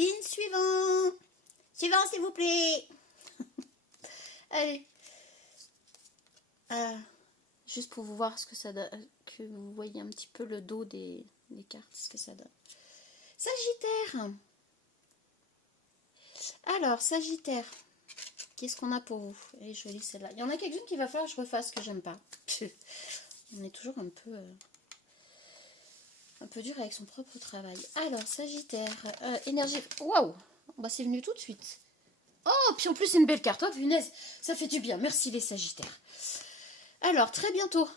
Signe suivant. Suivant, s'il vous plaît. Allez. Juste pour vous voir ce que ça donne, que vous voyez un petit peu le dos des cartes, ce que ça donne. Sagittaire. Alors, Sagittaire, qu'est-ce qu'on a pour vous? Elle est jolie celle-là. Il y en a quelques-unes qu'il va falloir que je refasse que j'aime pas. On est toujours un peu dur avec son propre travail. Alors, Sagittaire, énergie... Waouh, bah, c'est venu tout de suite. Oh, puis en plus, c'est une belle carte. Oh, punaise, ça fait du bien. Merci les Sagittaires. Alors, très bientôt,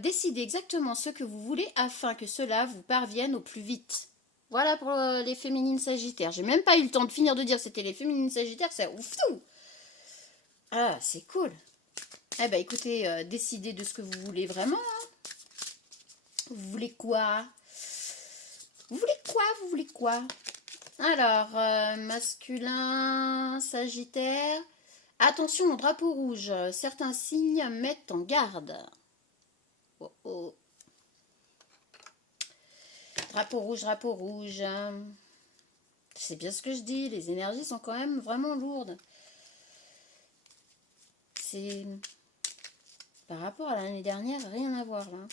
décidez exactement ce que vous voulez afin que cela vous parvienne au plus vite. Voilà pour les féminines Sagittaires. J'ai même pas eu le temps de finir de dire que c'était les féminines Sagittaires. C'est ouf. Ah, c'est cool. Eh ben, écoutez, décidez de ce que vous voulez vraiment. Hein. Vous voulez quoi? Vous voulez quoi? Vous voulez quoi? Alors, masculin, Sagittaire. Attention au drapeau rouge. Certains signes mettent en garde. Oh oh. Drapeau rouge, drapeau rouge. C'est bien ce que je dis. Les énergies sont quand même vraiment lourdes. C'est... Par rapport à l'année dernière, rien à voir là.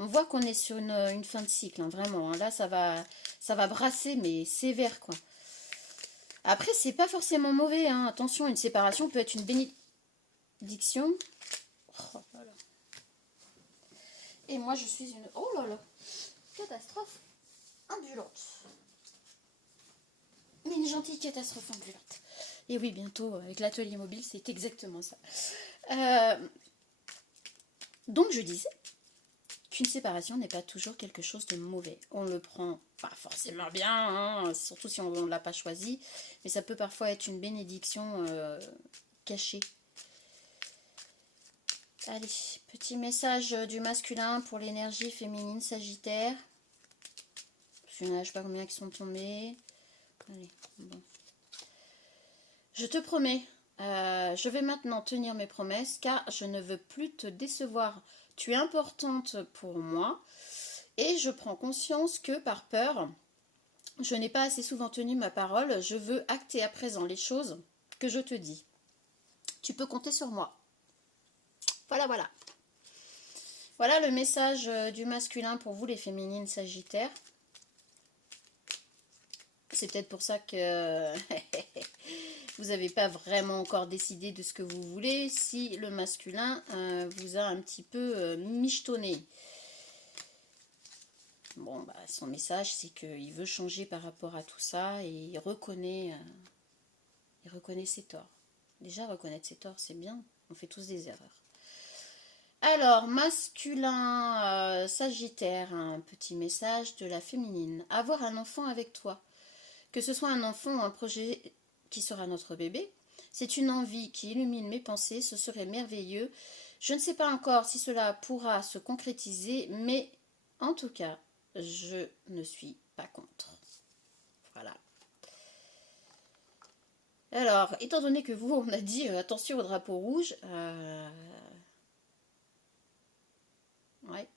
On voit qu'on est sur une fin de cycle, hein, vraiment. Hein. Là, ça va brasser, mais sévère, quoi. Après, c'est pas forcément mauvais. Hein. Attention, une séparation peut être une bénédiction. Oh là là. Et moi, je suis une... Oh là là. Catastrophe ambulante. Mais une gentille catastrophe ambulante. Et oui, bientôt, avec l'atelier mobile, c'est exactement ça. Donc, je disais qu'une séparation n'est pas toujours quelque chose de mauvais. On le prend pas forcément bien, hein, surtout si on ne l'a pas choisi, mais ça peut parfois être une bénédiction cachée. Allez, petit message du masculin pour l'énergie féminine Sagittaire. Je ne sais pas combien qui sont tombés. Allez, bon. Je te promets, je vais maintenant tenir mes promesses car je ne veux plus te décevoir. Tu es importante pour moi et je prends conscience que par peur, je n'ai pas assez souvent tenu ma parole. Je veux acter à présent les choses que je te dis. Tu peux compter sur moi. Voilà, voilà. Voilà le message du masculin pour vous les féminines Sagittaires. C'est peut-être pour ça que vous n'avez pas vraiment encore décidé de ce que vous voulez, si le masculin vous a un petit peu michetonné. Bon, bah, son message, c'est qu'il veut changer par rapport à tout ça et il reconnaît ses torts. Déjà, reconnaître ses torts, c'est bien. On fait tous des erreurs. Alors, masculin, Sagittaire, un petit message de la féminine. Avoir un enfant avec toi. Que ce soit un enfant ou un projet qui sera notre bébé, c'est une envie qui illumine mes pensées, ce serait merveilleux. Je ne sais pas encore si cela pourra se concrétiser, mais en tout cas, je ne suis pas contre. Voilà. Alors, étant donné que vous, on a dit attention au drapeau rouge, ouais,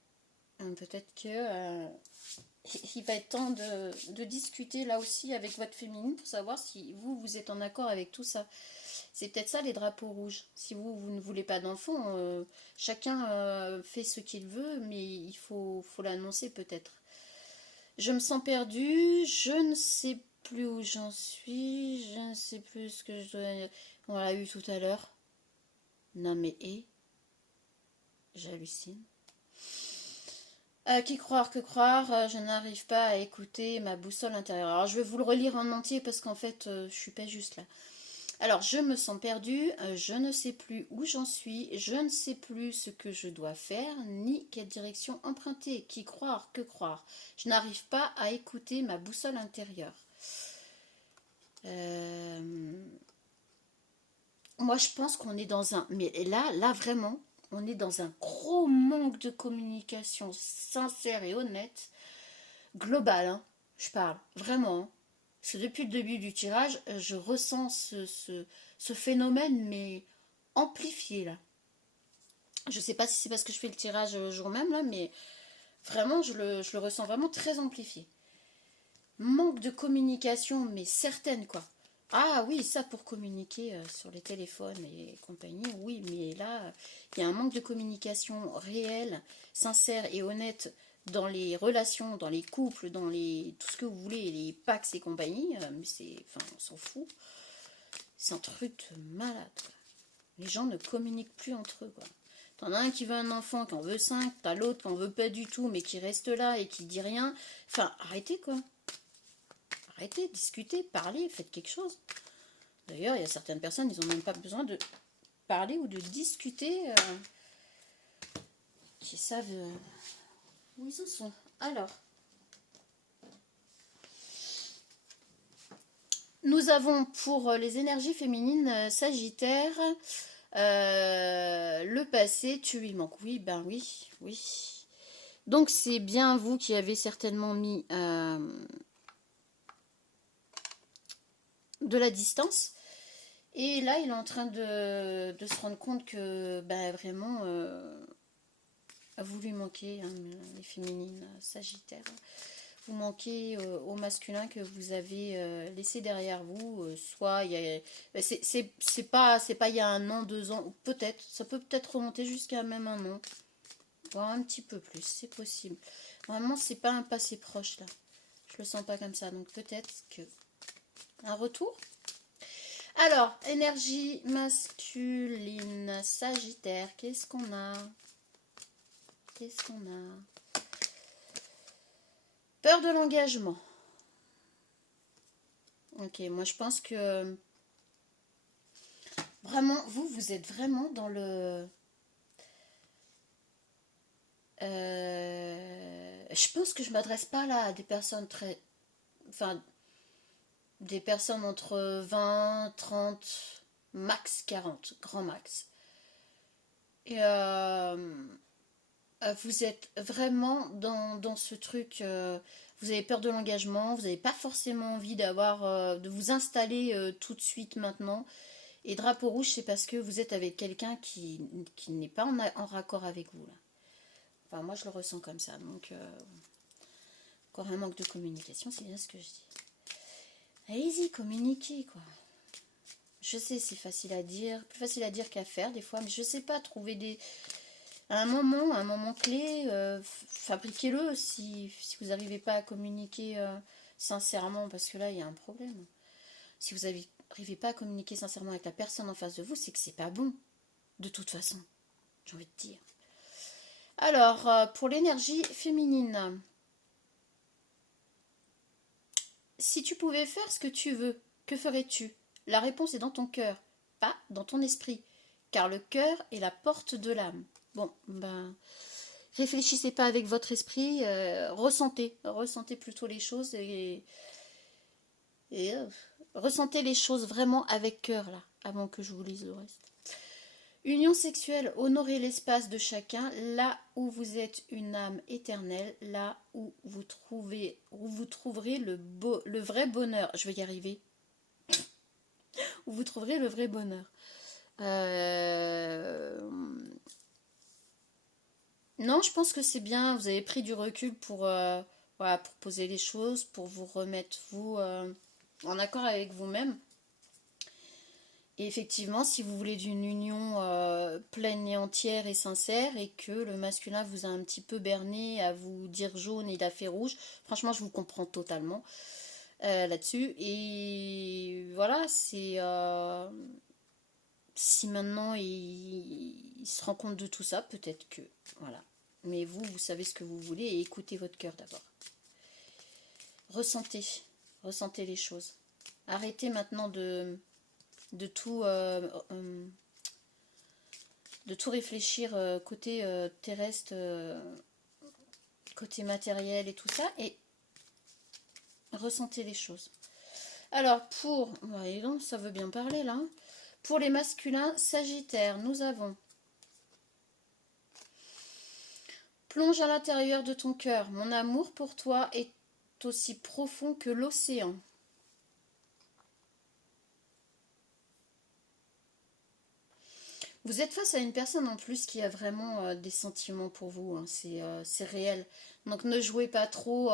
peut-être que il va être temps de discuter là aussi avec votre féminine pour savoir si vous êtes en accord avec tout ça. C'est peut-être ça les drapeaux rouges. Si vous ne voulez pas d'enfant, chacun fait ce qu'il veut, mais il faut l'annoncer peut-être. Je me sens perdue, je ne sais plus où j'en suis, je ne sais plus ce que je dois... On l'a eu tout à l'heure. Non mais j'hallucine. Qui croire que croire, je n'arrive pas à écouter ma boussole intérieure. Alors je vais vous le relire en entier parce qu'en fait je suis pas juste là. Alors je me sens perdue, je ne sais plus où j'en suis, je ne sais plus ce que je dois faire, ni quelle direction emprunter. Qui croire que croire. Je n'arrive pas à écouter ma boussole intérieure. Moi je pense qu'on est dans un... Mais là vraiment... On est dans un gros manque de communication sincère et honnête, global, hein, je parle, vraiment. Hein. Parce que depuis le début du tirage, je ressens ce phénomène, mais amplifié, là. Je ne sais pas si c'est parce que je fais le tirage le jour même, là, mais vraiment, je le ressens vraiment très amplifié. manque de communication, mais certaine, quoi. Ah oui, ça pour communiquer sur les téléphones et compagnie, oui, mais là, il y a un manque de communication réelle, sincère et honnête dans les relations, dans les couples, dans les tout ce que vous voulez, les packs et compagnie, mais c'est, enfin, on s'en fout. C'est un truc de malade, quoi. Les gens ne communiquent plus entre eux, quoi. T'en as un qui veut un enfant, qui en veut 5, t'as l'autre qui en veut pas du tout, mais qui reste là et qui dit rien. Enfin, arrêtez, quoi. Arrêtez, discutez, parlez, faites quelque chose. D'ailleurs, il y a certaines personnes, ils n'ont même pas besoin de parler ou de discuter. Qui savent où ils en sont. Alors, nous avons pour les énergies féminines Sagittaire, le passé, tu lui manques. Oui, ben oui, oui. Donc c'est bien vous qui avez certainement mis de la distance. Et là, il est en train de se rendre compte que ben, vraiment, vous lui manquez, hein, les féminines Sagittaire. Vous manquez au masculin que vous avez laissé derrière vous. Soit il y a, ben, c'est pas il y a un an, 2 ans, peut-être. Ça peut peut-être remonter jusqu'à même un an. Voire un petit peu plus, c'est possible. Vraiment, c'est pas un passé proche là. Je le sens pas comme ça. Donc peut-être que un retour. Alors, énergie masculine, Sagittaire, qu'est-ce qu'on a? Qu'est-ce qu'on a? Peur de l'engagement. Ok, moi je pense que vraiment, vous êtes vraiment dans le... je pense que je m'adresse pas là à des personnes très... Enfin, des personnes entre 20, 30, max 40, grand max. Et vous êtes vraiment dans ce truc, vous avez peur de l'engagement, vous n'avez pas forcément envie de vous installer tout de suite maintenant. Et drapeau rouge, c'est parce que vous êtes avec quelqu'un qui n'est pas en raccord avec vous, là. Enfin, moi, je le ressens comme ça. Donc, encore un manque de communication, c'est bien ce que je dis. Allez-y, communiquez, quoi. Je sais, c'est facile à dire, plus facile à dire qu'à faire des fois, mais je sais pas, trouver des... un moment clé, fabriquez-le si vous n'arrivez pas à communiquer sincèrement, parce que là, il y a un problème. Si vous n'arrivez pas à communiquer sincèrement avec la personne en face de vous, c'est que c'est pas bon, de toute façon, j'ai envie de dire. Alors, pour l'énergie féminine, si tu pouvais faire ce que tu veux, que ferais-tu? La réponse est dans ton cœur, pas dans ton esprit, car le cœur est la porte de l'âme. Bon, ben, réfléchissez pas avec votre esprit, ressentez plutôt les choses et ressentez les choses vraiment avec cœur là, avant que je vous lise le reste. Union sexuelle, honorez l'espace de chacun, là où vous êtes une âme éternelle, là où vous trouverez le vrai bonheur. Je vais y arriver. Où vous trouverez le vrai bonheur. Non, je pense que c'est bien. Vous avez pris du recul voilà, pour poser les choses, pour vous remettre vous en accord avec vous-même. Et effectivement, si vous voulez d'une union pleine et entière et sincère et que le masculin vous a un petit peu berné à vous dire jaune et il a fait rouge, franchement, je vous comprends totalement là-dessus. Et voilà, c'est... si maintenant il se rend compte de tout ça, peut-être que... Voilà. Mais vous savez ce que vous voulez et écoutez votre cœur d'abord. Ressentez. Ressentez les choses. Arrêtez maintenant de tout réfléchir côté terrestre, côté matériel et tout ça, et ressentez les choses. Alors pour, ouais, donc ça veut bien parler là. Pour les masculins Sagittaire, nous avons plonge à l'intérieur de ton cœur. Mon amour pour toi est aussi profond que l'océan. Vous êtes face à une personne en plus qui a vraiment des sentiments pour vous, hein. C'est réel. Donc ne jouez pas trop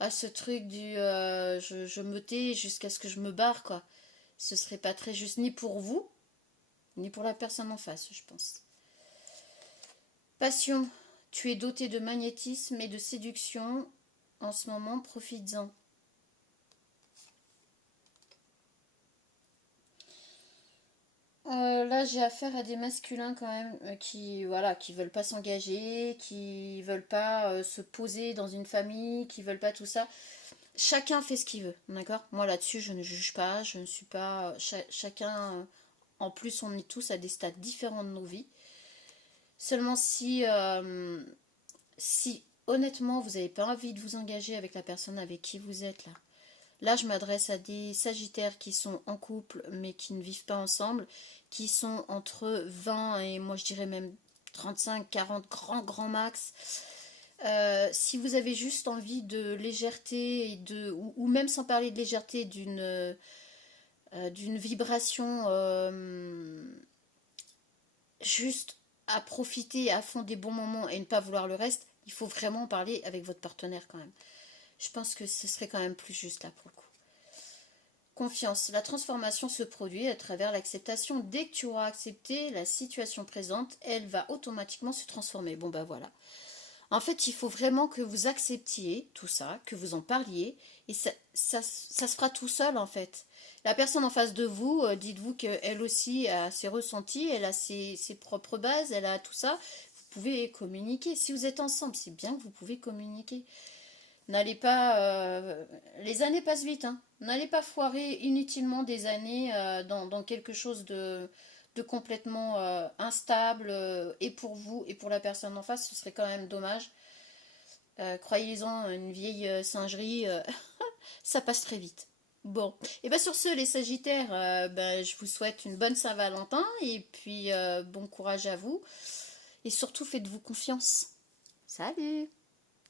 à ce truc du je me tais jusqu'à ce que je me barre, quoi. Ce serait pas très juste, ni pour vous, ni pour la personne en face, je pense. Passion. Tu es doté de magnétisme et de séduction. En ce moment, profites-en. Là, j'ai affaire à des masculins quand même qui, voilà, qui veulent pas s'engager, qui veulent pas se poser dans une famille, qui veulent pas tout ça. Chacun fait ce qu'il veut, d'accord? Moi là-dessus, je ne juge pas, je ne suis pas. Chacun, en plus, on est tous à des stades différents de nos vies. Seulement si honnêtement vous n'avez pas envie de vous engager avec la personne avec qui vous êtes là. Là, je m'adresse à des sagittaires qui sont en couple mais qui ne vivent pas ensemble, qui sont entre 20 et moi je dirais même 35, 40, grand max. Si vous avez juste envie de légèreté ou même sans parler de légèreté, d'une vibration juste à profiter à fond des bons moments et ne pas vouloir le reste, il faut vraiment parler avec votre partenaire quand même. Je pense que ce serait quand même plus juste là pour le coup. Confiance. La transformation se produit à travers l'acceptation. Dès que tu auras accepté la situation présente, elle va automatiquement se transformer. Bon ben voilà. En fait, il faut vraiment que vous acceptiez tout ça, que vous en parliez, et ça se fera tout seul en fait. La personne en face de vous, dites-vous qu'elle aussi a ses ressentis, elle a ses propres bases, elle a tout ça. Vous pouvez communiquer. Si vous êtes ensemble, c'est bien que vous pouvez communiquer. N'allez pas... les années passent vite, hein. N'allez pas foirer inutilement des années dans quelque chose de complètement instable, et pour vous et pour la personne en face, ce serait quand même dommage. Croyez-en, une vieille singerie, ça passe très vite. Bon, et bien sur ce, les Sagittaires, je vous souhaite une bonne Saint-Valentin et puis bon courage à vous. Et surtout, faites-vous confiance. Salut!